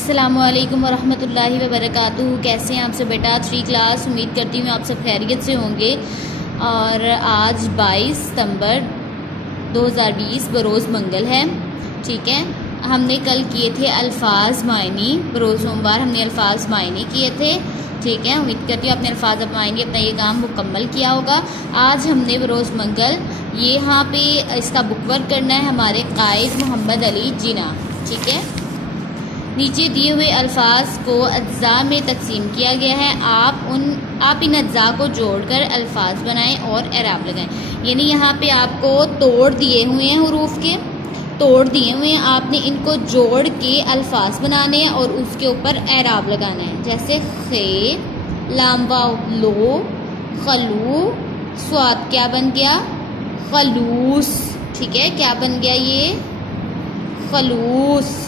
السلام علیکم ورحمۃ اللہ وبرکاتہ۔ کیسے ہیں آپ سب بیٹا؟ 3 کلاس، امید کرتی ہوں آپ سب خیریت سے ہوں گے۔ اور آج 22 ستمبر 2020 بروز منگل ہے، ٹھیک ہے۔ ہم نے کل کیے تھے الفاظ معنی، بروز سوموار ہم نے الفاظ معنی کیے تھے، ٹھیک ہے۔ امید کرتی ہوں آپ نے الفاظ معنی اپنا یہ کام مکمل کیا ہوگا۔ آج ہم نے بروز منگل یہاں پہ اس کا بک ورک کرنا ہے ہمارے قائد محمد علی جناح، ٹھیک ہے۔ نیچے دیے ہوئے الفاظ کو اجزاء میں تقسیم کیا گیا ہے۔ آپ ان اجزاء کو جوڑ کر الفاظ بنائیں اور اعراب لگائیں۔ یعنی یہاں پہ آپ کو توڑ دیے ہوئے ہیں، حروف کے توڑ دیے ہوئے ہیں، آپ نے ان کو جوڑ کے الفاظ بنانے ہیں اور اس کے اوپر اعراب لگانا ہے۔ جیسے خے، لام واو لو، خلو، سواد کیا بن گیا؟ خلوص، ٹھیک ہے۔ کیا بن گیا یہ؟ خلوص،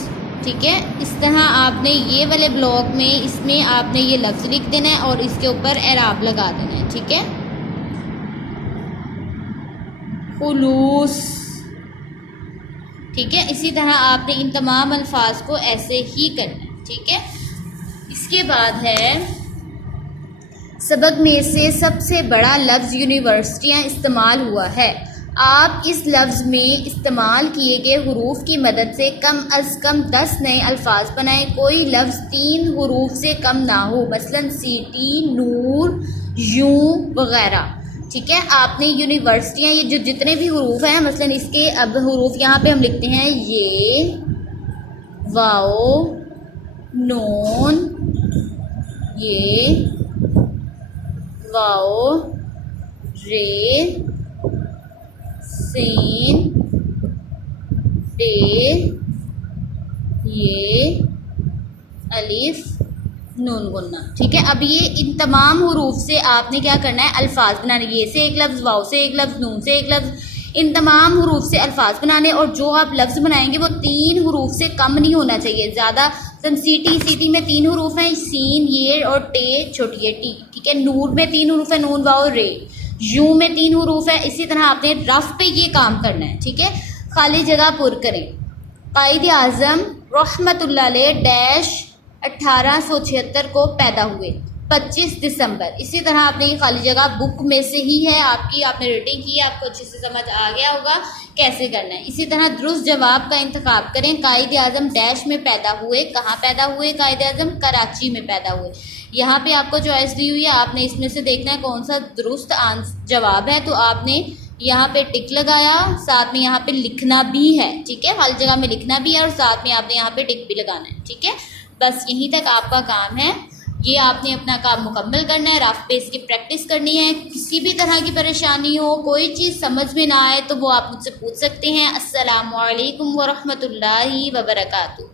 ٹھیک ہے۔ اس طرح آپ نے یہ والے بلاک میں اس میں آپ نے یہ لفظ لکھ دینا ہے اور اس کے اوپر اعراب لگا دینا ہے، ٹھیک ہے۔ خلوص، ٹھیک ہے۔ اسی طرح آپ نے ان تمام الفاظ کو ایسے ہی کرنا ہے، ٹھیک ہے۔ اس کے بعد ہے سبق میں سے سب سے بڑا لفظ یونیورسٹیاں استعمال ہوا ہے۔ آپ اس لفظ میں استعمال کیے گئے حروف کی مدد سے کم از کم 10 نئے الفاظ بنائیں۔ کوئی لفظ 3 حروف سے کم نہ ہو، مثلا سیٹی، نور، یوں وغیرہ، ٹھیک ہے۔ آپ نے یونیورسٹیاں یہ جو جتنے بھی حروف ہیں، مثلا اس کے اب حروف یہاں پہ ہم لکھتے ہیں یہ، واؤ، نون، یہ، واؤ، رے، سین، ٹے، یہ، الف، نون گننا، ٹھیک ہے۔ اب یہ ان تمام حروف سے آپ نے کیا کرنا ہے؟ الفاظ بنانے۔ یہ سے ایک لفظ، واؤ سے ایک لفظ، نون سے ایک لفظ، ان تمام حروف سے الفاظ بنانے، اور جو آپ لفظ بنائیں گے وہ 3 حروف سے کم نہیں ہونا چاہیے، زیادہ۔ سیٹی میں 3 حروف ہیں، سین، یہ اور ٹے چھوٹی ہے ٹی، ٹھیک ہے۔ نور میں 3 حروف ہیں، نون، واؤ، رے۔ یوں میں 3 حروف ہے۔ اسی طرح آپ نے رف پہ یہ کام کرنا ہے، ٹھیک ہے۔ خالی جگہ پر کریں۔ قائد اعظم رحمۃ اللہ علیہ ڈیش 1876 کو پیدا ہوئے، 25 دسمبر۔ اسی طرح آپ نے یہ خالی جگہ بک میں سے ہی ہے آپ کی، آپ نے ریٹنگ کی ہے، آپ کو اچھے سے سمجھ آ گیا ہوگا کیسے کرنا ہے۔ اسی طرح درست جواب کا انتخاب کریں۔ قائد اعظم ڈیش میں پیدا ہوئے، کہاں پیدا ہوئے؟ قائد اعظم کراچی میں پیدا ہوئے۔ یہاں پہ آپ کو چوائس دی ہوئی ہے، آپ نے اس میں سے دیکھنا ہے کون سا درست جواب ہے، تو آپ نے یہاں پہ ٹک لگایا، ساتھ میں یہاں پہ لکھنا بھی ہے، ٹھیک ہے۔ خالی جگہ میں لکھنا بھی ہے اور ساتھ میں آپ نے یہاں پہ ٹک بھی لگانا ہے، ٹھیک ہے۔ بس یہیں تک آپ کا کام ہے، یہ آپ نے اپنا کام مکمل کرنا ہے، رف پہ اس کی پریکٹس کرنی ہے۔ کسی بھی طرح کی پریشانی ہو، کوئی چیز سمجھ میں نہ آئے تو وہ آپ مجھ سے پوچھ سکتے ہیں۔ السلام علیکم ورحمۃ اللہ وبرکاتہ۔